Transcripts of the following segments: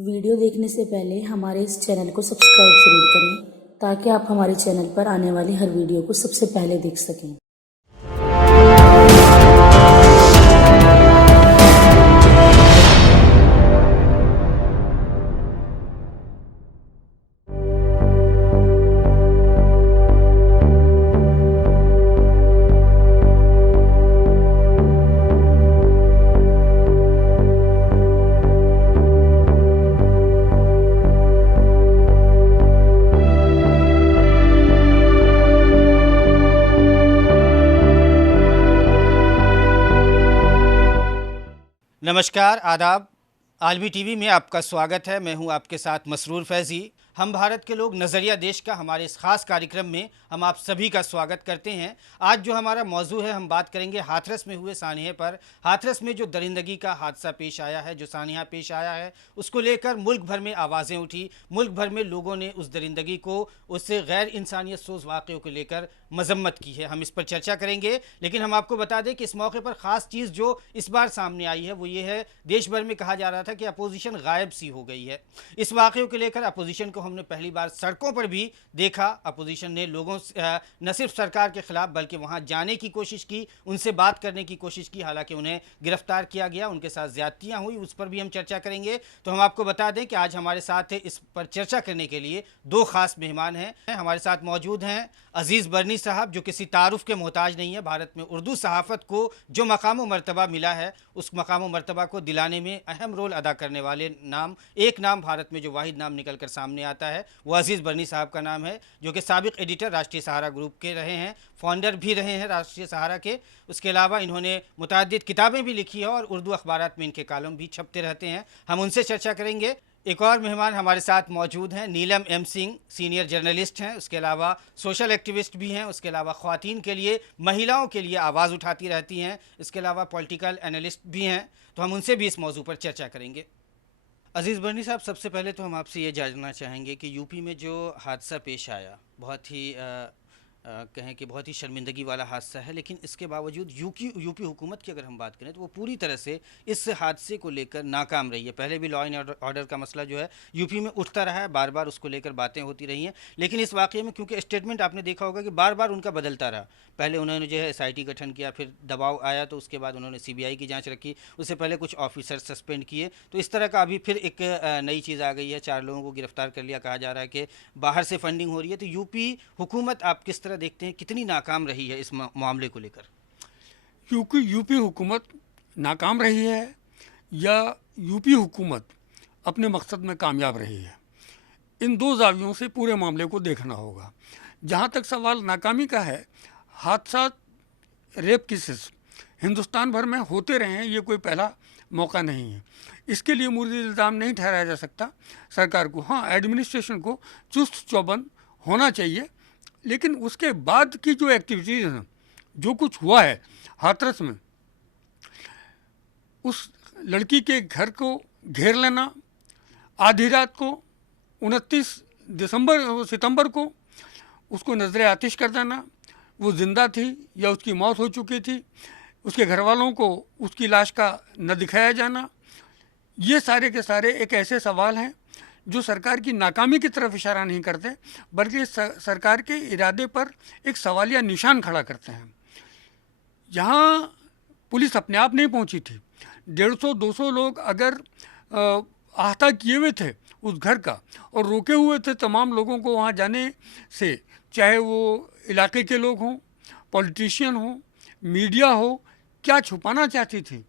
Video देखने से पहले हमारे इस चैनल को सब्सक्राइब ज़रूर करें ताकि आप हमारे चैनल पर आने वाली हर वीडियो को सबसे पहले देख सकें। नमस्कार, आदाब। आलमी टीवी में आपका स्वागत है। मैं हूं आपके साथ मसरूर फैज़ी। हम भारत के लोग नज़रिया देश का हमारे इस खास कार्यक्रम में हम आप सभी का स्वागत करते हैं। आज जो हमारा मौजू है, हम बात करेंगे हाथरस में हुए सानहे पर। हाथरस में जो दरिंदगी का हादसा पेश आया है, जो सानहा पेश आया है, उसको लेकर मुल्क भर में आवाज़ें उठी। मुल्क भर में लोगों ने उस दरिंदगी को, उससे गैर इंसानियत सोच वाक़ियों को लेकर मजम्मत की है। हम इस पर चर्चा करेंगे, लेकिन हम आपको बता दें कि इस मौके पर ख़ास चीज़ जो इस बार सामने आई है वो ये है, देश भर में कहा जा रहा था कि अपोजिशन गायब सी हो गई है। इस वाक़े को लेकर अपोजिशन को हमने पहली बार सड़कों पर भी देखा। अपोजिशन ने लोगों से न सिर्फ सरकार के खिलाफ बल्कि वहां जाने की कोशिश की, उनसे बात करने की कोशिश की। हालांकि उन्हें गिरफ्तार किया गया, उनके साथ ज्यादतियां हुई, उस पर भी हम चर्चा करेंगे। तो हम आपको बता दें कि आज हमारे साथ इस पर चर्चा करने के लिए दो खास मेहमान हैं। हमारे साथ मौजूद हैं अजीज़ बरनी साहब, जो किसी तारुफ के मोहताज नहीं है। भारत में उर्दू सहाफ़त को जो मकाम व मर्तबा मिला है, उस मकाम व मर्तबा को दिलाने में अहम रोल अदा करने वाले एक नाम भारत में जो वाहिद नाम निकल कर सामने आता है वो अजीज़ बरनी साहब का नाम है, जो कि साबिक़ एडिटर राष्ट्रीय सहारा ग्रुप के रहे हैं, फाउंडर भी रहे हैं राष्ट्रीय सहारा के। उसके अलावा इन्होंने मुतअद्दिद किताबें भी लिखी है और उर्दू अखबारात में इनके कॉलम भी छपते रहते हैं। हम उनसे चर्चा करेंगे। एक और मेहमान हमारे साथ मौजूद हैं, नीलम एम सिंह, सीनियर जर्नलिस्ट हैं, उसके अलावा सोशल एक्टिविस्ट भी हैं, उसके अलावा ख़वातीन के लिए, महिलाओं के लिए आवाज़ उठाती रहती हैं, इसके अलावा पॉलिटिकल एनालिस्ट भी हैं। तो हम उनसे भी इस मौजू पर चर्चा करेंगे। अजीज़ बरनी साहब, सबसे पहले तो हम आपसे ये जानना चाहेंगे कि यूपी में जो हादसा पेश आया, बहुत ही कहें कि बहुत ही शर्मिंदगी वाला हादसा है, लेकिन इसके बावजूद यूपी हुकूमत की अगर हम बात करें तो वो पूरी तरह से इस हादसे को लेकर नाकाम रही है। पहले भी लॉ एंड ऑर्डर का मसला जो है यूपी में उठता रहा है, बार बार उसको लेकर बातें होती रही हैं, लेकिन इस वाक़े में क्योंकि स्टेटमेंट आपने देखा होगा कि बार बार उनका बदलता रहा। पहले उन्होंने जो है SIT गठन किया, फिर दबाव आया तो उसके बाद उन्होंने CBI की जाँच रखी, उससे पहले कुछ ऑफिसर सस्पेंड किए। तो इस तरह का अभी फिर एक नई चीज़ आ गई है, 4 लोगों को गिरफ्तार कर लिया। कहा जा रहा है कि बाहर से फंडिंग हो रही है। तो यूपी हुकूमत आप किस तरह देखते हैं, कितनी नाकाम रही है इस मामले को लेकर? क्योंकि यूपी हुकूमत नाकाम रही है या यूपी हुकूमत अपने मकसद में कामयाब रही है, इन दो जावियों से पूरे मामले को देखना होगा। जहाँ तक सवाल नाकामी का है, हादसा रेप केसेस हिंदुस्तान भर में होते रहे हैं, ये कोई पहला मौका नहीं है। इसके लिए मुर्द इल्ज़ाम नहीं ठहराया जा सकता सरकार को। हाँ, एडमिनिस्ट्रेशन को चुस्त चौबंद होना चाहिए, लेकिन उसके बाद की जो एक्टिविटीज़ हैं, जो कुछ हुआ है हाथरस में, उस लड़की के घर को घेर लेना, आधी रात को 29 सितंबर को उसको नज़र आतिश कर देना, वो ज़िंदा थी या उसकी मौत हो चुकी थी, उसके घर वालों को उसकी लाश का न दिखाया जाना, ये सारे के सारे एक ऐसे सवाल हैं जो सरकार की नाकामी की तरफ इशारा नहीं करते, बल्कि सरकार के इरादे पर एक सवालिया निशान खड़ा करते हैं। जहाँ पुलिस अपने आप नहीं पहुँची थी, 150-200 लोग अगर अहाता किए हुए थे उस घर का और रोके हुए थे तमाम लोगों को वहाँ जाने से, चाहे वो इलाके के लोग हों, पॉलिटिशियन हों, मीडिया हो, क्या छुपाना चाहती थी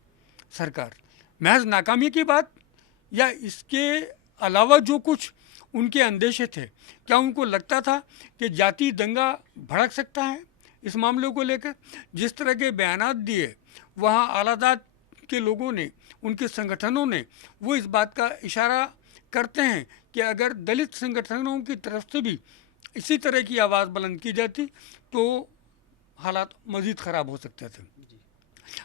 सरकार? महज नाकामी की बात, या इसके अलावा जो कुछ उनके अंदेशे थे? क्या उनको लगता था कि जाति दंगा भड़क सकता है इस मामले को लेकर? जिस तरह के बयानात दिए वहाँ आलादात के लोगों ने, उनके संगठनों ने, वो इस बात का इशारा करते हैं कि अगर दलित संगठनों की तरफ से भी इसी तरह की आवाज़ बुलंद की जाती तो हालात मज़ीद ख़राब हो सकते थे।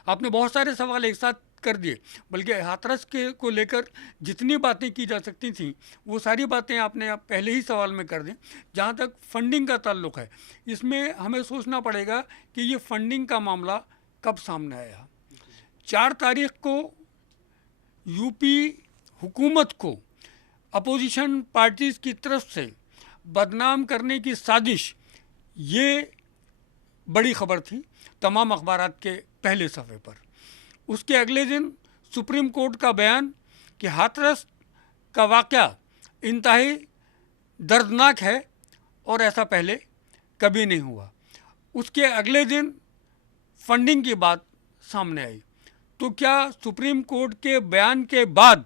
आपने बहुत सारे सवाल एक साथ कर दिए, बल्कि हाथरस के को लेकर जितनी बातें की जा सकती थी वो सारी बातें आपने पहले ही सवाल में कर दी। जहाँ तक फंडिंग का ताल्लुक़ है, इसमें हमें सोचना पड़ेगा कि ये फंडिंग का मामला कब सामने आया। 4 तारीख को यूपी हुकूमत को अपोजिशन पार्टीज़ की तरफ से बदनाम करने की साजिश, ये बड़ी खबर थी तमाम अखबारात के पहले सफ़े पर। उसके अगले दिन सुप्रीम कोर्ट का बयान कि हाथरस का वाक़या इंतहाई दर्दनाक है और ऐसा पहले कभी नहीं हुआ। उसके अगले दिन फंडिंग की बात सामने आई। तो क्या सुप्रीम कोर्ट के बयान के बाद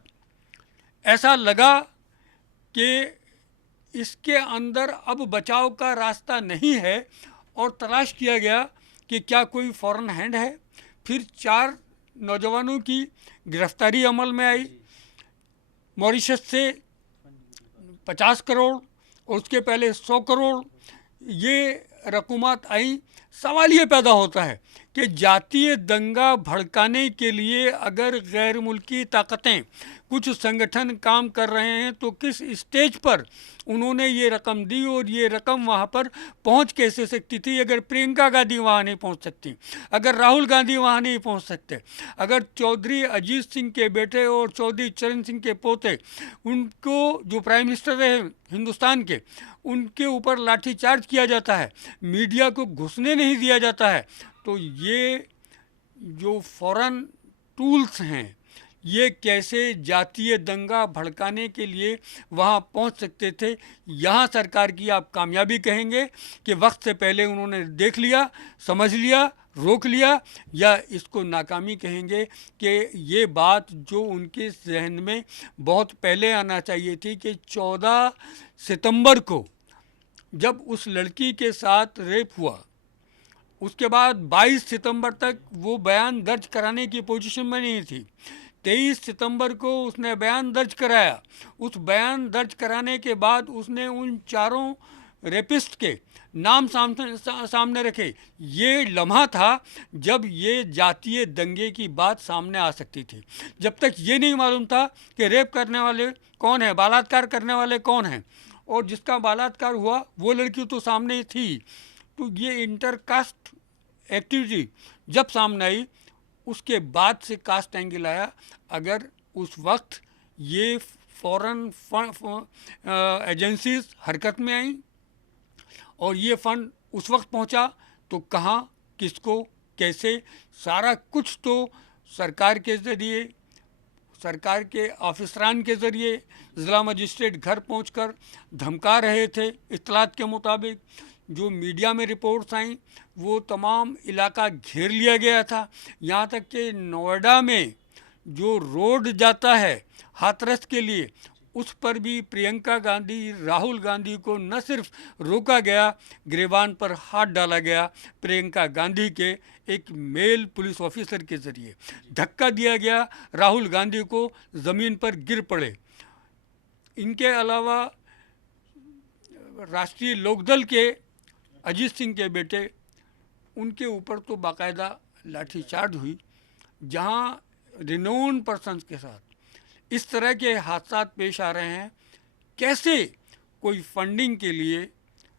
ऐसा लगा कि इसके अंदर अब बचाव का रास्ता नहीं है और तलाश किया गया कि क्या कोई फॉरेन हैंड है? फिर 4 नौजवानों की गिरफ्तारी अमल में आई। मॉरिशस से 50 करोड़ और उसके पहले 100 करोड़ ये रकूमात आई। सवाल ये पैदा होता है कि जातीय दंगा भड़काने के लिए अगर गैर मुल्की ताकतें, कुछ संगठन काम कर रहे हैं तो किस स्टेज पर उन्होंने ये रकम दी और ये रकम वहाँ पर पहुँच कैसे सकती थी? अगर प्रियंका गांधी वहाँ नहीं पहुँच सकती, अगर राहुल गांधी वहाँ नहीं पहुँच सकते, अगर चौधरी अजीत सिंह के बेटे और चौधरी चरण सिंह के पोते, उनको जो प्राइम मिनिस्टर रहे हिंदुस्तान के, उनके ऊपर लाठीचार्ज किया जाता है, मीडिया को घुसने नहीं दिया जाता है, तो ये जो फॉरेन टूल्स हैं ये कैसे जातीय दंगा भड़काने के लिए वहाँ पहुँच सकते थे? यहाँ सरकार की आप कामयाबी कहेंगे कि वक्त से पहले उन्होंने देख लिया, समझ लिया, रोक लिया, या इसको नाकामी कहेंगे कि ये बात जो उनके जहन में बहुत पहले आना चाहिए थी कि 14 सितंबर को जब उस लड़की के साथ रेप हुआ, उसके बाद 22 सितंबर तक वो बयान दर्ज कराने की पोजीशन में नहीं थी। 23 सितंबर को उसने बयान दर्ज कराया। उस बयान दर्ज कराने के बाद उसने उन 4 रेपिस्ट के नाम सामने रखे। ये लम्हा था जब ये जातीय दंगे की बात सामने आ सकती थी। जब तक ये नहीं मालूम था कि रेप करने वाले कौन है, बलात्कार करने वाले कौन हैं, और जिसका बलात्कार हुआ वो लड़की तो सामने थी। तो ये इंटरकास्ट एक्टिविटी जब सामने आई, उसके बाद से कास्ट एंगल आया। अगर उस वक्त ये फॉरेन एजेंसीज हरकत में आई और ये फंड उस वक्त पहुंचा, तो कहाँ, किसको, कैसे, सारा कुछ तो सरकार के ज़रिए, सरकार के ऑफिसरान के ज़रिए ज़िला मजिस्ट्रेट घर पहुंचकर धमका रहे थे। इत्तलात के मुताबिक जो मीडिया में रिपोर्ट्स आई, वो तमाम इलाका घेर लिया गया था। यहाँ तक कि नोएडा में जो रोड जाता है हाथरस के लिए, उस पर भी प्रियंका गांधी, राहुल गांधी को न सिर्फ रोका गया, गिरबान पर हाथ डाला गया। प्रियंका गांधी के एक मेल पुलिस ऑफिसर के ज़रिए धक्का दिया गया, राहुल गांधी को ज़मीन पर गिर पड़े। इनके अलावा राष्ट्रीय लोकदल के अजीत सिंह के बेटे, उनके ऊपर तो बाकायदा लाठीचार्ज हुई। जहां रिनोन पर्सन्स के साथ इस तरह के हादसा पेश आ रहे हैं, कैसे कोई फंडिंग के लिए,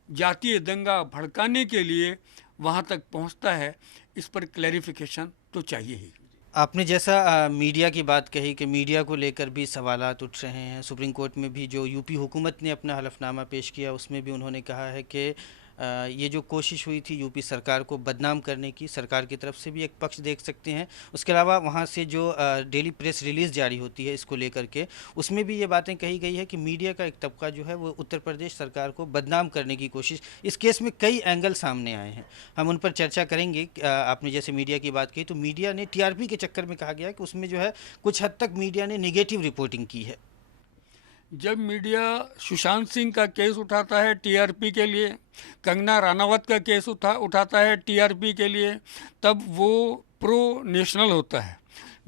जातीय दंगा भड़काने के लिए वहां तक पहुंचता है, इस पर क्लैरिफिकेशन तो चाहिए ही। आपने जैसा मीडिया की बात कही कि मीडिया को लेकर भी सवालात उठ रहे हैं। सुप्रीम कोर्ट में भी जो यूपी हुकूमत ने अपना हलफनामा पेश किया, उसमें भी उन्होंने कहा है कि ये जो कोशिश हुई थी यूपी सरकार को बदनाम करने की, सरकार की तरफ से भी एक पक्ष देख सकते हैं। उसके अलावा वहाँ से जो डेली प्रेस रिलीज़ जारी होती है इसको लेकर के, उसमें भी ये बातें कही गई है कि मीडिया का एक तबका जो है वो उत्तर प्रदेश सरकार को बदनाम करने की कोशिश, इस केस में कई एंगल सामने आए हैं, हम उन पर चर्चा करेंगे। आपने जैसे मीडिया की बात की, तो मीडिया ने TRP के चक्कर में कहा गया कि उसमें जो है कुछ हद तक मीडिया ने निगेटिव रिपोर्टिंग की है। जब मीडिया सुशांत सिंह का केस उठाता है TRP के लिए, कंगना रानावत का केस उठाता है TRP के लिए, तब वो प्रो नेशनल होता है।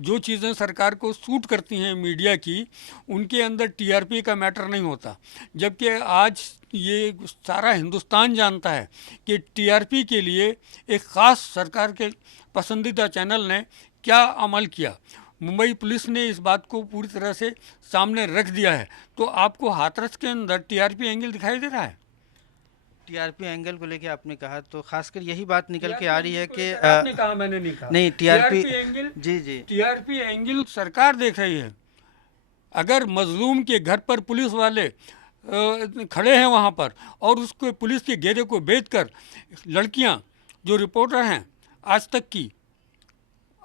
जो चीज़ें सरकार को सूट करती हैं मीडिया की, उनके अंदर TRP का मैटर नहीं होता। जबकि आज ये सारा हिंदुस्तान जानता है कि TRP के लिए एक ख़ास सरकार के पसंदीदा चैनल ने क्या अमल किया। मुंबई पुलिस ने इस बात को पूरी तरह से सामने रख दिया है। तो आपको हाथरस के अंदर TRP एंगल दिखाई दे रहा है? TRP एंगल को लेके आपने कहा तो खासकर यही बात निकल के आ रही है कि आपने कहा, मैंने नहीं कहा। नहीं, TRP एंगल, जी जी, TRP एंगल सरकार देख रही है। अगर मजलूम के घर पर पुलिस वाले खड़े हैं वहाँ पर और उसको पुलिस के घेरे को बेचकर लड़कियाँ जो रिपोर्टर हैं आज तक की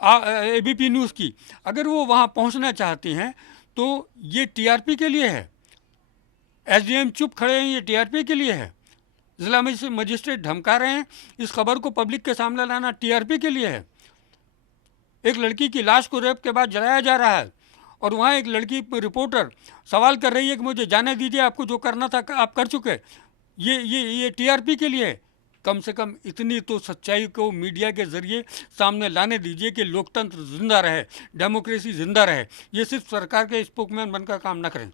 ABP न्यूज़ की, अगर वो वहाँ पहुँचना चाहती हैं तो ये TRP के लिए है। SDM चुप खड़े हैं, ये TRP के लिए है। जिला मजिस्ट्रेट धमका रहे हैं, इस खबर को पब्लिक के सामने लाना TRP के लिए है। एक लड़की की लाश को रेप के बाद जलाया जा रहा है और वहाँ एक लड़की रिपोर्टर सवाल कर रही है कि मुझे जाने दीजिए, आपको जो करना था आप कर चुके। ये TRP के लिए है। कम से कम इतनी तो सच्चाई को मीडिया के ज़रिए सामने लाने दीजिए कि लोकतंत्र जिंदा रहे, डेमोक्रेसी जिंदा रहे। ये सिर्फ सरकार के स्पोकमैन बनकर काम न करें।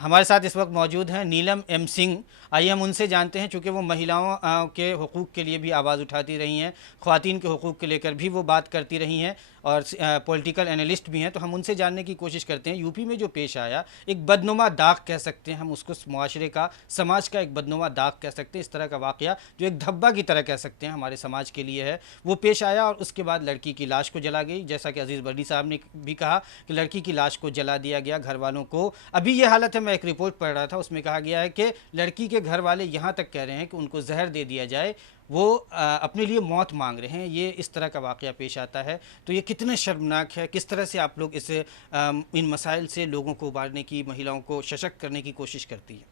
हमारे साथ इस वक्त मौजूद हैं नीलम M सिंह। आइए हम उनसे जानते हैं, चूँकि वो महिलाओं के हुकूक़ के लिए भी आवाज़ उठाती रही हैं, ख़वातीन के हुकूक़ के लेकर भी वो बात करती रही हैं और पॉलिटिकल एनालिस्ट भी हैं। तो हम उनसे जानने की कोशिश करते हैं, यूपी में जो पेश आया एक बदनुमा दाग कह सकते हैं हम उसको, मुआशरे का, समाज का एक बदनुमा दाग कह सकते हैं। इस तरह का वाक़या जो एक धब्बा की तरह कह सकते हैं हमारे समाज के लिए है, वो पेश आया और उसके बाद लड़की की लाश को जला गई। जैसा कि अजीज़ बर्डी साहब ने भी कहा कि लड़की की लाश को जला दिया गया। घर वालों को अभी ये हालत है, मैं एक रिपोर्ट पढ़ रहा था, उसमें कहा गया है कि लड़की के घर वाले यहाँ तक कह रहे हैं कि उनको जहर दे दिया जाए, वो अपने लिए मौत मांग रहे हैं। ये इस तरह का वाक़या पेश आता है तो ये कितने शर्मनाक है। किस तरह से आप लोग इसे इन मसाइल से लोगों को उबारने की, महिलाओं को सशक्त करने की कोशिश करती है?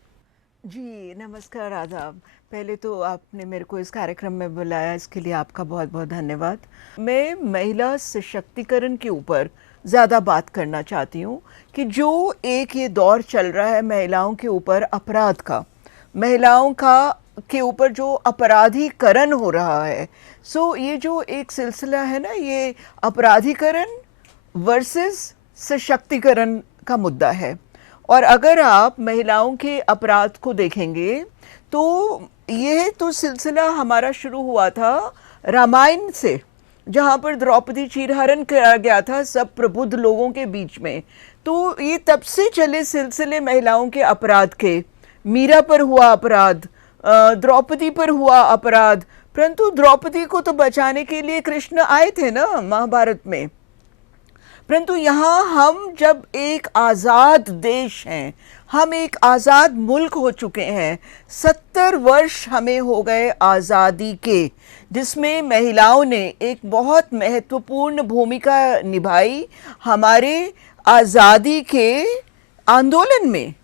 जी, नमस्कार, आदाब। पहले तो आपने मेरे को इस कार्यक्रम में बुलाया, इसके लिए आपका बहुत बहुत धन्यवाद। मैं महिला सशक्तिकरण के ऊपर ज़्यादा बात करना चाहती हूँ कि जो एक ये दौर चल रहा है महिलाओं के ऊपर अपराध का, महिलाओं का के ऊपर जो अपराधीकरण हो रहा है, ये जो एक सिलसिला है ना, ये अपराधीकरण वर्सेस सशक्तिकरण का मुद्दा है। और अगर आप महिलाओं के अपराध को देखेंगे तो ये तो सिलसिला हमारा शुरू हुआ था रामायण से, जहाँ पर द्रौपदी चीरहरण किया गया था सब प्रबुद्ध लोगों के बीच में। तो ये तब से चले सिलसिले महिलाओं के अपराध के। मीरा पर हुआ अपराध, द्रौपदी पर हुआ अपराध, परंतु द्रौपदी को तो बचाने के लिए कृष्ण आए थे ना महाभारत में। परंतु यहाँ हम जब एक आज़ाद देश हैं, हम एक आज़ाद मुल्क हो चुके हैं, 70 वर्ष हमें हो गए आज़ादी के, जिसमें महिलाओं ने एक बहुत महत्वपूर्ण भूमिका निभाई हमारे आज़ादी के आंदोलन में,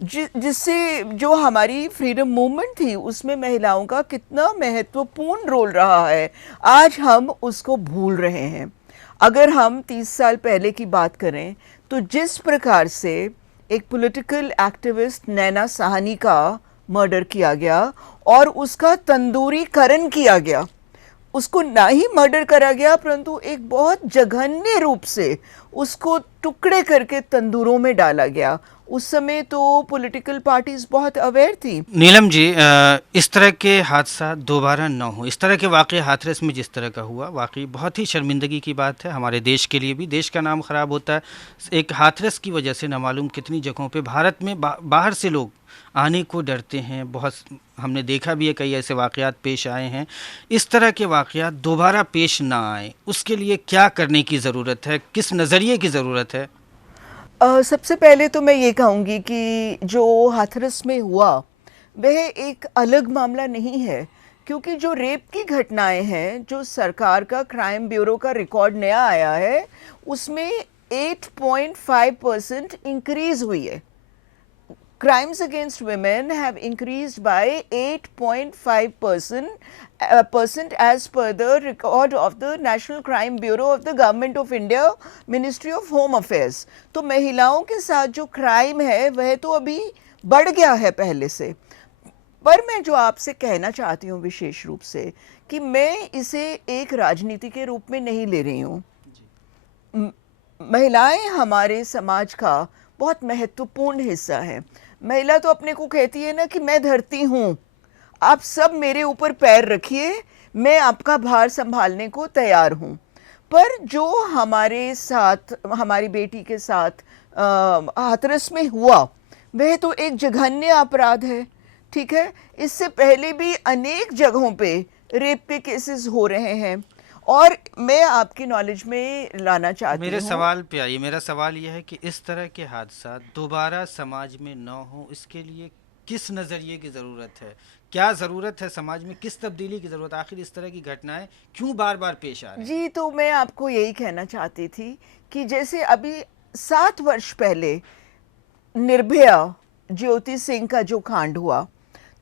जिससे जो हमारी फ्रीडम मूवमेंट थी उसमें महिलाओं का कितना महत्वपूर्ण रोल रहा है, आज हम उसको भूल रहे हैं। अगर हम 30 साल पहले की बात करें तो जिस प्रकार से एक पॉलिटिकल एक्टिविस्ट नैना साहनी का मर्डर किया गया और उसका तंदूरीकरण किया गया, उसको ना ही मर्डर करा गया परंतु एक बहुत जघन्य रूप से उसको टुकड़े करके तंदूरों में डाला गया। उस समय तो पॉलिटिकल पार्टीज बहुत अवेयर थी। नीलम जी, इस तरह के हादसा दोबारा न हो, इस तरह के वाक़े हाथरस में जिस तरह का हुआ, वाकई बहुत ही शर्मिंदगी की बात है हमारे देश के लिए भी। देश का नाम ख़राब होता है एक हाथरस की वजह से। न मालूम कितनी जगहों पे भारत में बाहर से लोग आने को डरते हैं। बहुत हमने देखा भी है, कई ऐसे वाक़यात पेश आए हैं। इस तरह के वाक़यात दोबारा पेश ना आए, उसके लिए क्या करने की ज़रूरत है, किस नज़रिए की ज़रूरत है? सबसे पहले तो मैं ये कहूँगी कि जो हाथरस में हुआ वह एक अलग मामला नहीं है, क्योंकि जो रेप की घटनाएं हैं, जो सरकार का क्राइम ब्यूरो का रिकॉर्ड नया आया है, उसमें 8.5% इंक्रीज हुई है। Crimes against women have increased by 8.5% as per the record of the National Crime Bureau of the Government of India, Ministry of Home Affairs. तो महिलाओं के साथ जो क्राइम है वह तो अभी बढ़ गया है पहले से। पर मैं जो आपसे कहना चाहती हूँ विशेष रूप से कि मैं इसे एक राजनीति के रूप में नहीं ले रही हूँ। महिलाएं हमारे समाज का बहुत महत्वपूर्ण हिस्सा है। महिला तो अपने को कहती है ना कि मैं धरती हूँ, आप सब मेरे ऊपर पैर रखिए, मैं आपका भार संभालने को तैयार हूँ। पर जो हमारे साथ, हमारी बेटी के साथ हाथरस में हुआ वह तो एक जघन्य अपराध है, ठीक है। इससे पहले भी अनेक जगहों पे रेप के केसेस हो रहे हैं और मैं आपकी नॉलेज में लाना चाहती मेरे हूँ। सवाल पे आइए। मेरा सवाल यह है कि इस तरह के हादसा दोबारा समाज में न हो, इसके लिए किस नज़रिए की ज़रूरत है? क्या ज़रूरत है समाज में, किस तब्दीली की ज़रूरत? आखिर इस तरह की घटनाएं क्यों बार बार पेश आ रही हैं? जी, तो मैं आपको यही कहना चाहती थी कि जैसे अभी 7 वर्ष पहले निर्भया ज्योति सिंह का जो कांड हुआ,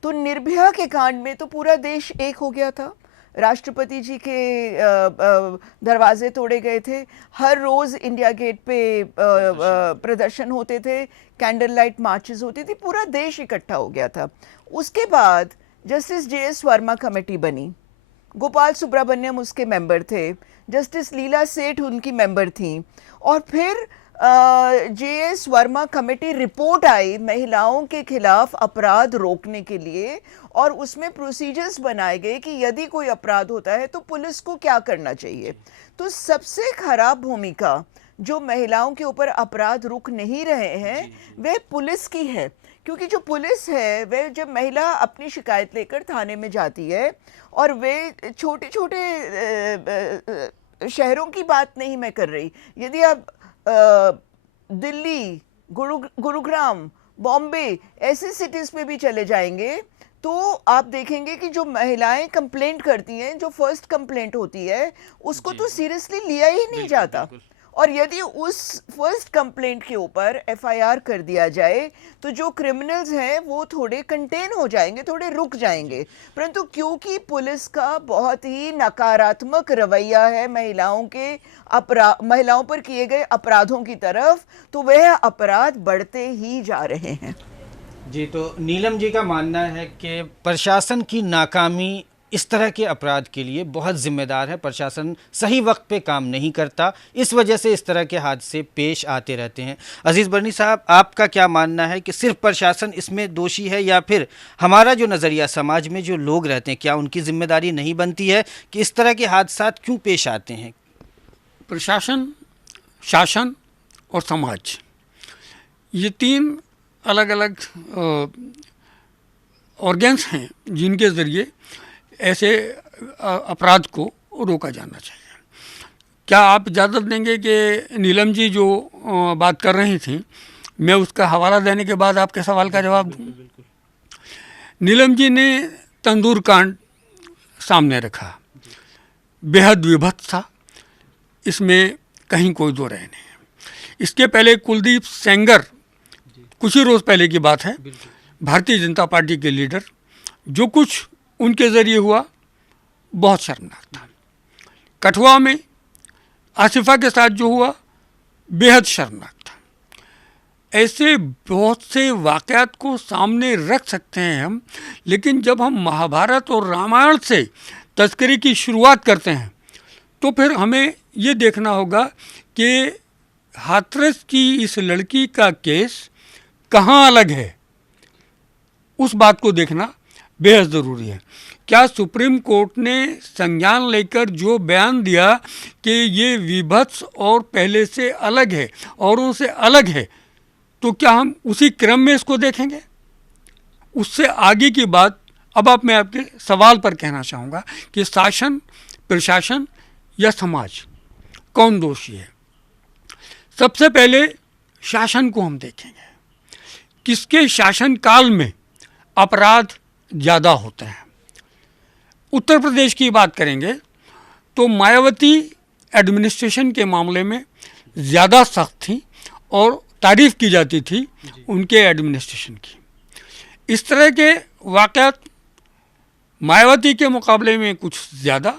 तो निर्भया के कांड में तो पूरा देश एक हो गया था। राष्ट्रपति जी के दरवाजे तोड़े गए थे, हर रोज़ इंडिया गेट पे प्रदर्शन होते थे, कैंडल लाइट मार्चेस होती थी, पूरा देश इकट्ठा हो गया था। उसके बाद जस्टिस JS वर्मा कमेटी बनी, गोपाल सुब्रमण्यम उसके मेंबर थे, जस्टिस लीला सेठ उनकी मेंबर थी, और फिर JS वर्मा कमेटी रिपोर्ट आई महिलाओं के खिलाफ अपराध रोकने के लिए, और उसमें प्रोसीजर्स बनाए गए कि यदि कोई अपराध होता है तो पुलिस को क्या करना चाहिए। तो सबसे खराब भूमिका जो महिलाओं के ऊपर अपराध रुक नहीं रहे हैं वह पुलिस की है, क्योंकि जो पुलिस है वह जब महिला अपनी शिकायत लेकर थाने में जाती है, और वे छोटे छोटे शहरों की बात नहीं मैं कर रही, यदि आप दिल्ली, गुरुग्राम, बॉम्बे ऐसे सिटीज़ पे भी चले जाएंगे तो आप देखेंगे कि जो महिलाएं कंप्लेंट करती हैं, जो फर्स्ट कंप्लेंट होती है उसको तो सीरियसली लिया ही नहीं जाता, और यदि उस फर्स्ट कंप्लेंट के ऊपर FIR कर दिया जाए तो जो क्रिमिनल्स हैं वो थोड़े कंटेन हो जाएंगे, थोड़े रुक जाएंगे। परंतु क्योंकि पुलिस का बहुत ही नकारात्मक रवैया है महिलाओं पर किए गए अपराधों की तरफ, तो वह अपराध बढ़ते ही जा रहे हैं। जी, तो नीलम जी का मानना है कि प्रशासन की नाकामी इस तरह के अपराध के लिए बहुत जिम्मेदार है। प्रशासन सही वक्त पे काम नहीं करता, इस वजह से इस तरह के हादसे पेश आते रहते हैं। अजीज़ बरनी साहब, आपका क्या मानना है कि सिर्फ प्रशासन इसमें दोषी है, या फिर हमारा जो नज़रिया समाज में जो लोग रहते हैं, क्या उनकी जिम्मेदारी नहीं बनती है कि इस तरह के हादसा क्यों पेश आते हैं? प्रशासन, शासन और समाज, ये 3 अलग अलग ऑर्गन्स हैं जिनके ज़रिए ऐसे अपराध को रोका जाना चाहिए। क्या आप इजाज़त देंगे कि नीलम जी जो बात कर रही थी, मैं उसका हवाला देने के बाद आपके सवाल का जवाब दूँ? नीलम जी ने तंदूर कांड सामने रखा, बेहद विभत्स था, इसमें कहीं कोई दो राय नहीं है। इसके पहले कुलदीप सेंगर, कुछ ही रोज़ पहले की बात है, भारतीय जनता पार्टी के लीडर, जो कुछ उनके ज़रिए हुआ बहुत शर्मनाक था। कठुआ में आसिफा के साथ जो हुआ बेहद शर्मनाक था। ऐसे बहुत से वाक़यात को सामने रख सकते हैं हम, लेकिन जब हम महाभारत और रामायण से तस्करी की शुरुआत करते हैं तो फिर हमें ये देखना होगा कि हाथरस की इस लड़की का केस कहाँ अलग है, उस बात को देखना बेहद ज़रूरी है। क्या सुप्रीम कोर्ट ने संज्ञान लेकर जो बयान दिया कि ये विभत्स और पहले से अलग है, औरों से अलग है, तो क्या हम उसी क्रम में इसको देखेंगे? उससे आगे की बात अब मैं आपके सवाल पर कहना चाहूँगा कि शासन, प्रशासन या समाज, कौन दोषी है? सबसे पहले शासन को हम देखेंगे। किसके शासन काल में अपराध ज़्यादा होते हैं? उत्तर प्रदेश की बात करेंगे तो मायावती एडमिनिस्ट्रेशन के मामले में ज़्यादा सख्त थी और तारीफ़ की जाती थी उनके एडमिनिस्ट्रेशन की। इस तरह के वाक़यात मायावती के मुकाबले में कुछ ज़्यादा,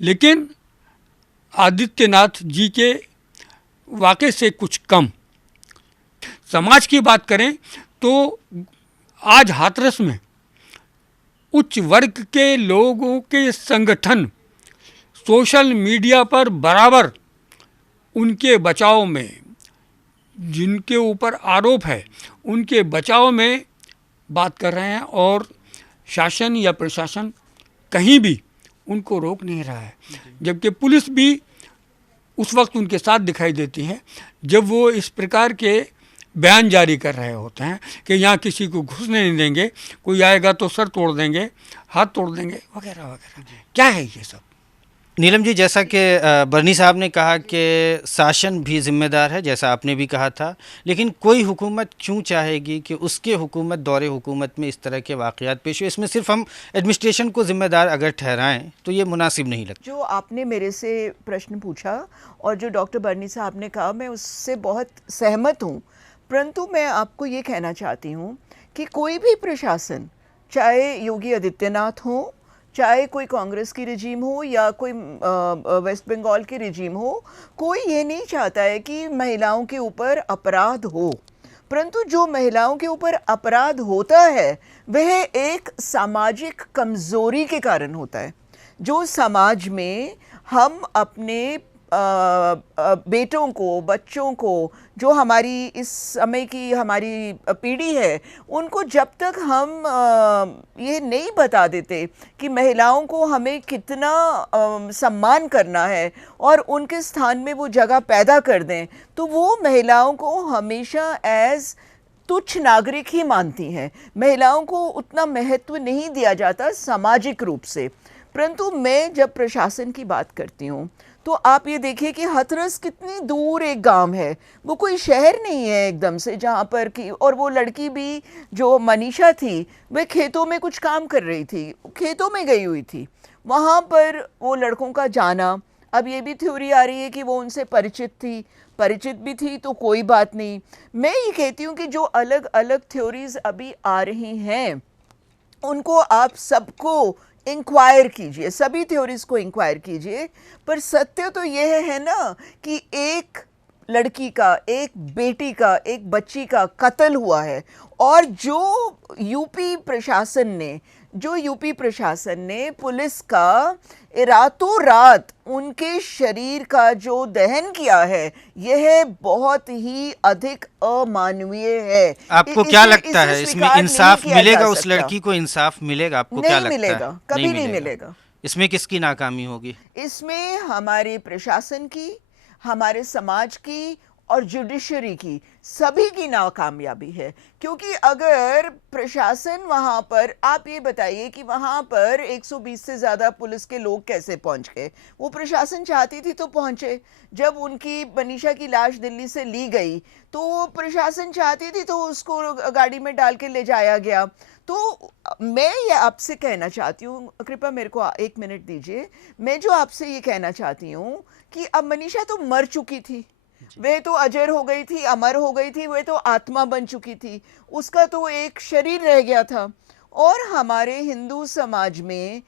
लेकिन आदित्यनाथ जी के वाक़े से कुछ कम। समाज की बात करें तो आज हाथरस में उच्च वर्ग के लोगों के संगठन सोशल मीडिया पर बराबर उनके बचाव में, जिनके ऊपर आरोप है उनके बचाव में बात कर रहे हैं, और शासन या प्रशासन कहीं भी उनको रोक नहीं रहा है। जबकि पुलिस भी उस वक्त उनके साथ दिखाई देती है जब वो इस प्रकार के बयान जारी कर रहे होते हैं कि यहाँ किसी को घुसने नहीं देंगे, कोई आएगा तो सर तोड़ देंगे, हाथ तोड़ देंगे, वगैरह वगैरह। क्या है ये सब? नीलम जी, जैसा कि बर्नी साहब ने कहा कि शासन भी जिम्मेदार है, जैसा आपने भी कहा था, लेकिन कोई हुकूमत क्यों चाहेगी कि उसके हुकूमत दौरे हुकूमत में इस तरह के वाक़यात पेश हो? इसमें सिर्फ हम एडमिनिस्ट्रेशन को ज़िम्मेदार अगर ठहराएं तो ये मुनासिब नहीं लगता। जो आपने मेरे से प्रश्न पूछा और जो डॉक्टर बर्नी साहब ने कहा, मैं उससे बहुत सहमत हूँ, परंतु मैं आपको ये कहना चाहती हूँ कि कोई भी प्रशासन, चाहे योगी आदित्यनाथ हो, चाहे कोई कांग्रेस की रिजीम हो या कोई वेस्ट बंगाल की रिजीम हो, कोई ये नहीं चाहता है कि महिलाओं के ऊपर अपराध हो, परंतु जो महिलाओं के ऊपर अपराध होता है वह एक सामाजिक कमज़ोरी के कारण होता है। जो समाज में हम अपने बेटों को, बच्चों को, जो हमारी इस समय की हमारी पीढ़ी है, उनको जब तक हम ये नहीं बता देते कि महिलाओं को हमें कितना सम्मान करना है और उनके स्थान में वो जगह पैदा कर दें, तो वो महिलाओं को हमेशा एज तुच्छ नागरिक ही मानती हैं। महिलाओं को उतना महत्व नहीं दिया जाता सामाजिक रूप से। परंतु मैं जब प्रशासन की बात करती हूँ तो आप ये देखिए कि हथरस कितनी दूर एक गांव है, वो कोई शहर नहीं है एकदम से जहाँ पर कि, और वो लड़की भी जो मनीषा थी वह खेतों में कुछ काम कर रही थी, खेतों में गई हुई थी, वहाँ पर वो लड़कों का जाना। अब ये भी थ्योरी आ रही है कि वो उनसे परिचित भी थी तो कोई बात नहीं। मैं ये कहती हूँ कि जो अलग अलग थ्योरीज अभी आ रही हैं उनको आप सबको इंक्वायर कीजिए, सभी थ्योरीज को इंक्वायर कीजिए, पर सत्य तो यह है ना कि एक लड़की का, एक बेटी का, एक बच्ची का कत्ल हुआ है, और जो यूपी प्रशासन ने पुलिस का रातों रात उनके शरीर का जो दहन किया है, यह बहुत ही अधिक अमानवीय है। आपको क्या लगता है इसमें इंसाफ मिलेगा? उस लड़की को इंसाफ मिलेगा? आपको क्या लगता है? मिलेगा, कभी नहीं मिलेगा। इसमें किसकी नाकामी होगी? इसमें हमारे प्रशासन की, हमारे समाज की और जुडिशरी की, सभी की नाकामयाबी है। क्योंकि अगर प्रशासन वहाँ पर, आप ये बताइए कि वहाँ पर 120 से ज़्यादा पुलिस के लोग कैसे पहुँच गए? वो प्रशासन चाहती थी तो पहुँचे। जब उनकी मनीषा की लाश दिल्ली से ली गई तो वो प्रशासन चाहती थी तो उसको गाड़ी में डाल के ले जाया गया। तो मैं ये आपसे कहना चाहती हूँ, कृपया मेरे को 1 मिनट दीजिए, मैं जो आपसे ये कहना चाहती हूँ कि अब मनीषा तो मर चुकी थी, वह तो अजर हो गई थी, अमर हो गई थी, वह तो आत्मा बन चुकी थी, उसका तो एक शरीर रह गया था। और हमारे हिंदू समाज में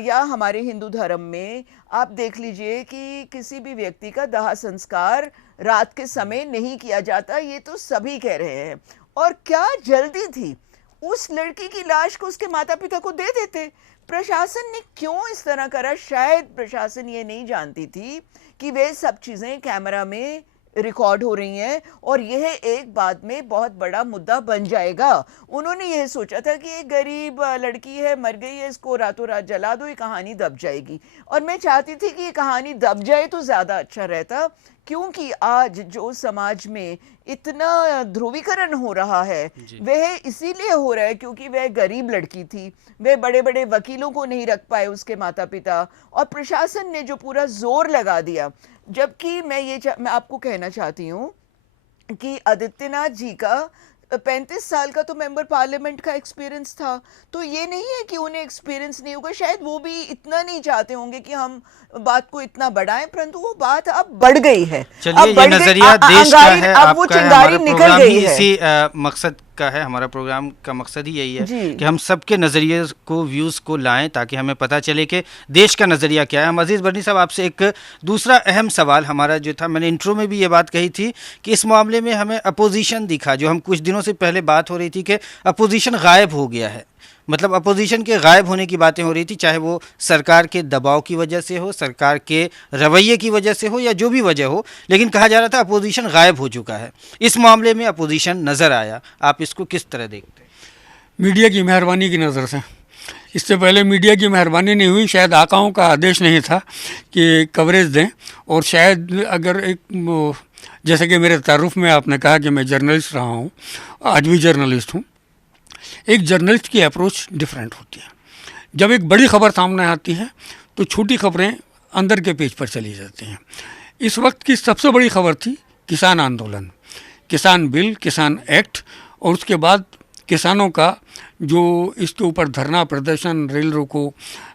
या हमारे हिंदू धर्म में आप देख लीजिए कि किसी भी व्यक्ति का दाह संस्कार रात के समय नहीं किया जाता, ये तो सभी कह रहे हैं। और क्या जल्दी थी, उस लड़की की लाश को उसके माता पिता को दे देते। प्रशासन ने क्यों इस तरह करा? शायद प्रशासन ये नहीं जानती थी कि वे सब चीज़ें कैमरा में रिकॉर्ड हो रही हैं और यह एक बाद में बहुत बड़ा मुद्दा बन जाएगा। उन्होंने यह सोचा था कि एक गरीब लड़की है, मर गई है, इसको रातों रात जला दो, ये कहानी दब जाएगी। और मैं चाहती थी कि ये कहानी दब जाए तो ज़्यादा अच्छा रहता, क्योंकि आज जो समाज में इतना ध्रुवीकरण हो रहा है वह इसीलिए हो रहा है क्योंकि वह गरीब लड़की थी, वह बड़े बड़े वकीलों को नहीं रख पाए उसके माता पिता, और प्रशासन ने जो पूरा जोर लगा दिया। जबकि मैं आपको कहना चाहती हूँ कि आदित्यनाथ जी का 35 साल का तो मेंबर पार्लियामेंट का एक्सपीरियंस था, तो ये नहीं है कि उन्हें एक्सपीरियंस नहीं होगा। शायद वो भी इतना नहीं चाहते होंगे कि हम बात को इतना बढ़ाएं, परंतु वो बात अब बढ़ गई है। चलिए, ये नजरिया देश का है, अब वो चिंगारी निकल गई है। इसी मकसद का है, हमारा प्रोग्राम का मकसद ही यही है कि हम सबके नज़रिए को, व्यूज़ को लाएं, ताकि हमें पता चले कि देश का नज़रिया क्या है। हम अजीज़ बर्नी साहब, आपसे एक दूसरा अहम सवाल हमारा जो था, मैंने इंट्रो में भी ये बात कही थी कि इस मामले में हमें अपोजिशन दिखा, जो हम कुछ दिनों से पहले बात हो रही थी कि अपोजिशन गायब हो गया है, मतलब अपोजिशन के गायब होने की बातें हो रही थी, चाहे वो सरकार के दबाव की वजह से हो, सरकार के रवैये की वजह से हो, या जो भी वजह हो, लेकिन कहा जा रहा था अपोजिशन गायब हो चुका है। इस मामले में अपोजिशन नज़र आया, आप इसको किस तरह देखते हैं? मीडिया की मेहरबानी की नज़र से। इससे पहले मीडिया की मेहरबानी नहीं हुई, शायद आकाओं का आदेश नहीं था कि कवरेज दें, और शायद अगर एक, जैसे कि मेरे तारुफ में आपने कहा कि मैं जर्नलिस्ट रहा हूँ, आज भी जर्नलिस्ट हूँ, एक जर्नलिस्ट की अप्रोच डिफरेंट होती है। जब एक बड़ी खबर सामने आती है तो छोटी खबरें अंदर के पेज पर चली जाती हैं। इस वक्त की सबसे बड़ी खबर थी किसान आंदोलन, किसान बिल, किसान एक्ट, और उसके बाद किसानों का जो इसके ऊपर धरना प्रदर्शन, रेल रोको,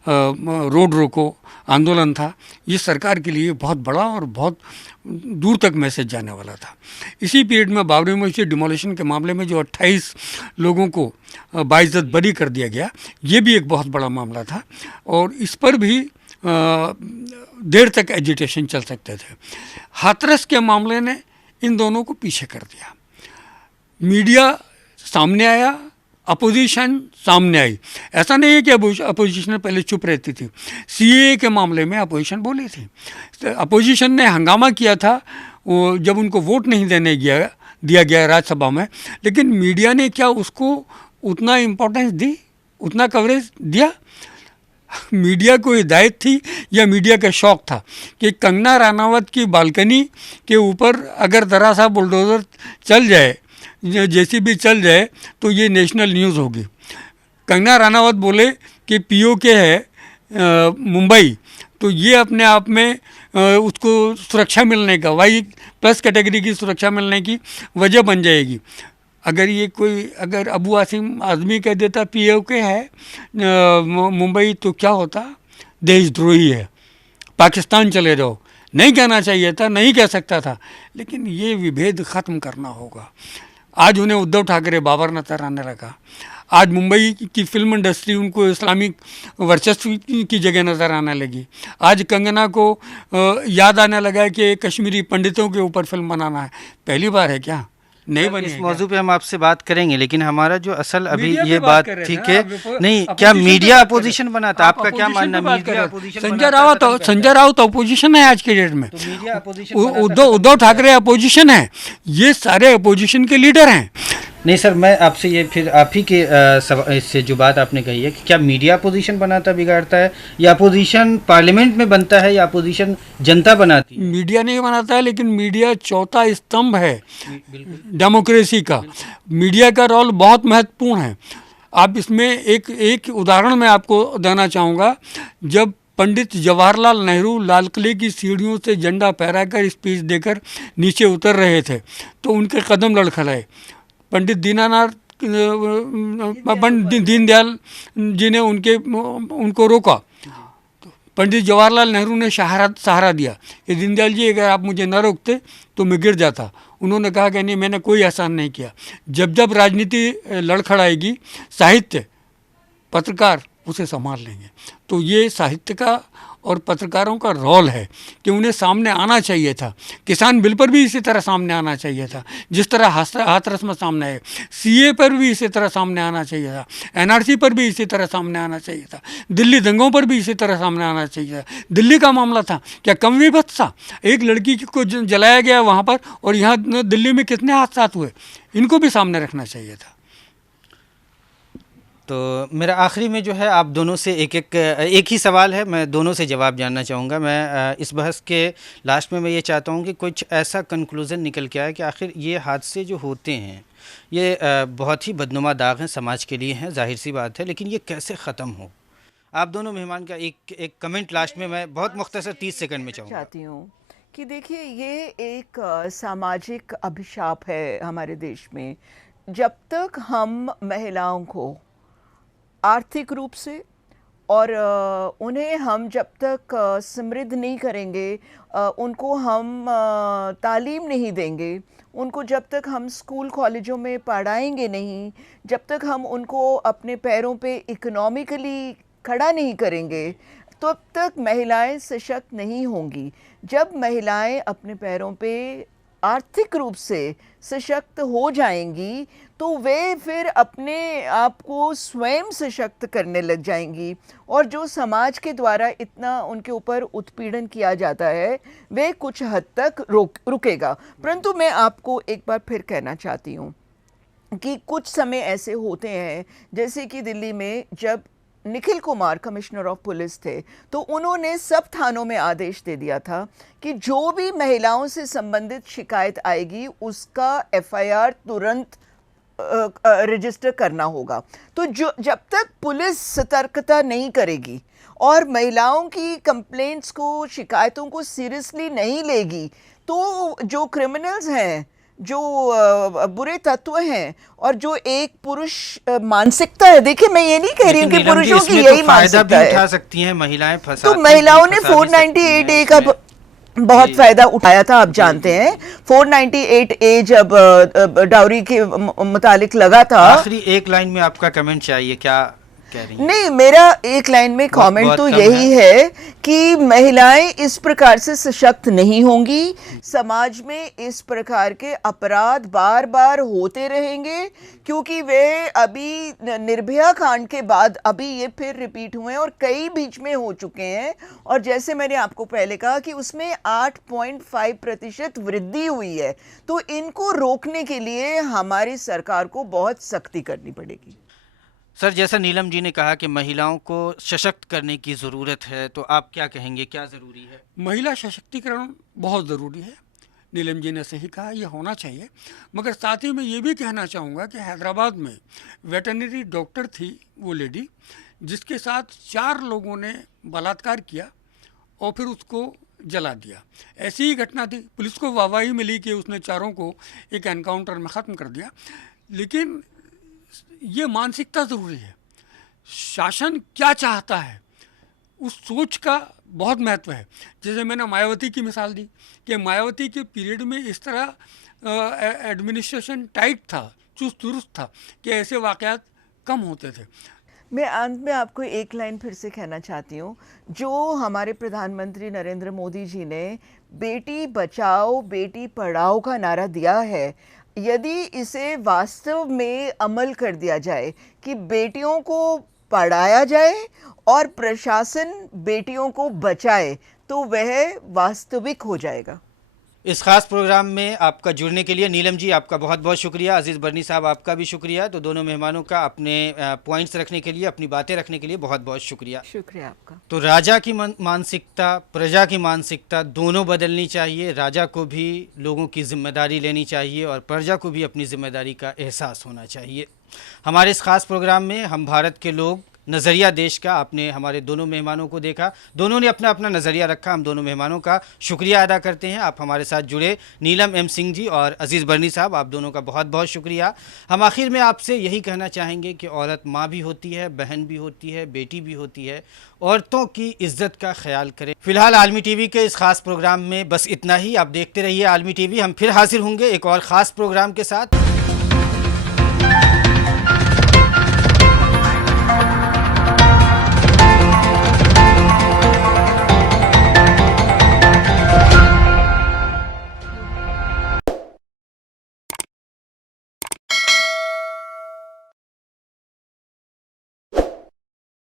रोड रोको आंदोलन था। ये सरकार के लिए बहुत बड़ा और बहुत दूर तक मैसेज जाने वाला था। इसी पीरियड में बाबरी मस्जिद डिमोलिशन के मामले में जो 28 लोगों को बाइज्जत बरी कर दिया गया, ये भी एक बहुत बड़ा मामला था और इस पर भी देर तक एजिटेशन चल सकते थे। हाथरस के मामले ने इन दोनों को पीछे कर दिया। मीडिया सामने आया, अपोजिशन सामने आई। ऐसा नहीं है कि अपोजिशन पहले चुप रहती थी। सीएए के मामले में अपोजिशन बोली थी। अपोजिशन ने हंगामा किया था वो जब उनको वोट नहीं दिया गया राज्यसभा में, लेकिन मीडिया ने क्या उसको उतना इम्पोर्टेंस दी, उतना कवरेज दिया? मीडिया को हिदायत थी या मीडिया का शौक था कि कंगना राणावत की बालकनी के ऊपर अगर ज़रा सा बुलडोज़र चल जाए, जेसीबी चल जाए तो ये नेशनल न्यूज़ होगी। कंगना राणावत बोले कि पीओके है मुंबई, तो ये अपने आप में उसको सुरक्षा मिलने का, वाई प्लस कैटेगरी की सुरक्षा मिलने की वजह बन जाएगी। अगर अबू आसिम आज़मी कह देता पीओके है मुंबई, तो क्या होता? देशद्रोही है, पाकिस्तान चले जाओ। नहीं कहना चाहिए था, नहीं कह सकता था, लेकिन ये विभेद ख़त्म करना होगा। आज उन्हें उद्धव ठाकरे बाबर नज़र आने लगा। आज मुंबई की फिल्म इंडस्ट्री उनको इस्लामिक वर्चस्व की जगह नज़र आने लगी। आज कंगना को याद आने लगा कि कश्मीरी पंडितों के ऊपर फिल्म बनाना है। पहली बार है क्या? नहीं बनी। इस मौजू पे हम आपसे बात करेंगे, लेकिन हमारा जो असल अभी मीडिया ये पे बात बात कर रहे ठीक थे है ना, नहीं, अपोजिशन क्या पे मीडिया बात कर रहे अपोजिशन हैं। बनाता? आप आपका क्या अपोजिशन मानना? पे बात कर मीडिया रहे हैं। अपोजिशन संजय बनाता रावत खत्म करता है। संजय राउत अपोजिशन है आज के डेट में। तो मीडिया अपोजिशन बनाता उद्धव ठाकरे अपोजिशन है। ये सारे अपोजिशन के लीडर हैं। नहीं सर, मैं आपसे ये फिर आप ही के इससे जो बात आपने कही है कि क्या मीडिया अपोजिशन बनाता बिगाड़ता है, या अपोजिशन पार्लियामेंट में बनता है, या अपोजिशन जनता बनाती है? मीडिया नहीं बनाता है, लेकिन मीडिया चौथा स्तंभ है डेमोक्रेसी का। मीडिया का रोल बहुत महत्वपूर्ण है। आप इसमें एक उदाहरण मैं आपको देना चाहूँगा। जब पंडित जवाहरलाल नेहरू लाल किले की सीढ़ियों से झंडा फहराकर स्पीच देकर नीचे उतर रहे थे, तो उनके कदम लड़खड़ाए। पंडित दीनदयाल जी ने उनको रोका। पंडित जवाहरलाल नेहरू ने सहारा दिया कि दीनदयाल जी, अगर आप मुझे न रोकते तो मैं गिर जाता। उन्होंने कहा कि नहीं, मैंने कोई एहसान नहीं किया। जब राजनीति लड़खड़ाएगी, साहित्य, पत्रकार उसे संभाल लेंगे। तो ये साहित्य का और पत्रकारों का रोल है कि उन्हें सामने आना चाहिए था। किसान बिल पर भी इसी तरह सामने आना चाहिए था, जिस तरह हाथरस में सामने आए। सीए पर भी इसी तरह सामने आना चाहिए था। एनआरसी पर भी इसी तरह सामने आना चाहिए था। दिल्ली दंगों पर भी इसी तरह सामने आना चाहिए था। दिल्ली का मामला था, क्या कम विभत्स था? एक लड़की को जलाया गया वहाँ पर, और यहाँ दिल्ली में कितने हादसा हुए, इनको भी सामने रखना चाहिए था। तो मेरा आखिरी में जो है आप दोनों से एक ही सवाल है, मैं दोनों से जवाब जानना चाहूँगा। मैं इस बहस के लास्ट में मैं ये चाहता हूँ कि कुछ ऐसा कंक्लूज़न निकल के आए कि आखिर ये हादसे जो होते हैं ये बहुत ही बदनुमा दाग हैं, समाज के लिए हैं, जाहिर सी बात है, लेकिन ये कैसे ख़त्म हो? आप दोनों मेहमान का एक कमेंट लास्ट में मैं बहुत मुख्तसर 30 सेकंड में चाहती हूँ कि देखिए, ये एक सामाजिक अभिशाप है हमारे देश में। जब तक हम महिलाओं को आर्थिक रूप से और उन्हें हम जब तक समृद्ध नहीं करेंगे, उनको हम तालीम नहीं देंगे, उनको जब तक हम स्कूल कॉलेजों में पढ़ाएंगे नहीं, जब तक हम उनको अपने पैरों पे इकोनॉमिकली खड़ा नहीं करेंगे, तब तक महिलाएं सशक्त नहीं होंगी। जब महिलाएं अपने पैरों पे आर्थिक रूप से सशक्त हो जाएंगी, तो वे फिर अपने आप को स्वयं सशक्त करने लग जाएंगी, और जो समाज के द्वारा इतना उनके ऊपर उत्पीड़न किया जाता है, वे कुछ हद तक रुकेगा। परंतु मैं आपको एक बार फिर कहना चाहती हूँ कि कुछ समय ऐसे होते हैं, जैसे कि दिल्ली में जब Nikhil Kumar commissioner of police थे, तो उन्होंने सब थानों में आदेश दे दिया था कि जो भी महिलाओं से संबंधित शिकायत आएगी उसका एफआईआर तुरंत रजिस्टर करना होगा। तो जब तक पुलिस सतर्कता नहीं करेगी और महिलाओं की कंप्लेंट्स को, शिकायतों को सीरियसली नहीं लेगी, तो जो क्रिमिनल्स हैं, जो बुरे तत्व हैं, और जो एक पुरुष मानसिकता है, देखिए मैं ये नहीं कह रही हूँ कि पुरुषों की यही मानसिकता है, उठा सकती हैं महिलाएं, तो महिलाओं ने 498 ए का बहुत फायदा उठाया था। आप जानते हैं 498 ए जब डाउरी के मुतालिक लगा था। आखिरी एक लाइन में आपका कमेंट चाहिए, क्या कह रही हैं? नहीं, मेरा एक लाइन में कमेंट तो यही है कि महिलाएं इस प्रकार से सशक्त नहीं होंगी, समाज में इस प्रकार के अपराध बार बार होते रहेंगे, क्योंकि वे अभी निर्भया कांड के बाद अभी ये फिर रिपीट हुए हैं और कई बीच में हो चुके हैं, और जैसे मैंने आपको पहले कहा कि उसमें 8.5% वृद्धि हुई है। तो इनको रोकने के लिए हमारी सरकार को बहुत सख्ती करनी पड़ेगी। सर, जैसा नीलम जी ने कहा कि महिलाओं को सशक्त करने की ज़रूरत है, तो आप क्या कहेंगे, क्या ज़रूरी है? महिला सशक्तिकरण बहुत ज़रूरी है। नीलम जी ने सही कहा, यह होना चाहिए। मगर साथ ही मैं ये भी कहना चाहूँगा कि हैदराबाद में वेटरनरी डॉक्टर थी वो लेडी, जिसके साथ 4 लोगों ने बलात्कार किया और फिर उसको जला दिया। ऐसी ही घटना थी। पुलिस को वाहवाही मिली कि उसने चारों को एक एनकाउंटर में ख़त्म कर दिया। लेकिन ये मानसिकता ज़रूरी है। शासन क्या चाहता है, उस सोच का बहुत महत्व है। जैसे मैंने मायावती की मिसाल दी कि मायावती के पीरियड में इस तरह एडमिनिस्ट्रेशन टाइट था, चुस्त दुरुस्त था कि ऐसे वाक़यात कम होते थे। मैं अंत में आपको एक लाइन फिर से कहना चाहती हूँ। जो हमारे प्रधानमंत्री नरेंद्र मोदी जी ने बेटी बचाओ बेटी पढ़ाओ का नारा दिया है, यदि इसे वास्तव में अमल कर दिया जाए कि बेटियों को पढ़ाया जाए और प्रशासन बेटियों को बचाए, तो वह वास्तविक हो जाएगा। इस खास प्रोग्राम में आपका जुड़ने के लिए नीलम जी आपका बहुत बहुत शुक्रिया। अजीज़ बरनी साहब आपका भी शुक्रिया। तो दोनों मेहमानों का अपने पॉइंट्स रखने के लिए, अपनी बातें रखने के लिए बहुत बहुत शुक्रिया। शुक्रिया आपका। तो राजा की मानसिकता, प्रजा की मानसिकता दोनों बदलनी चाहिए। राजा को भी लोगों की जिम्मेदारी लेनी चाहिए और प्रजा को भी अपनी जिम्मेदारी का एहसास होना चाहिए। हमारे इस खास प्रोग्राम में हम भारत के लोग, नज़रिया देश का, आपने हमारे दोनों मेहमानों को देखा, दोनों ने अपना अपना नज़रिया रखा। हम दोनों मेहमानों का शुक्रिया अदा करते हैं। आप हमारे साथ जुड़े, नीलम एम सिंह जी और अजीज़ बरनी साहब, आप दोनों का बहुत बहुत शुक्रिया। हम आखिर में आपसे यही कहना चाहेंगे कि औरत माँ भी होती है, बहन भी होती है, बेटी भी होती है। औरतों की इज्जत का ख्याल करें। फिलहाल आलमी टीवी के इस खास प्रोग्राम में बस इतना ही। आप देखते रहिए आलमी टीवी। हम फिर हाजिर होंगे एक और ख़ास प्रोग्राम के साथ।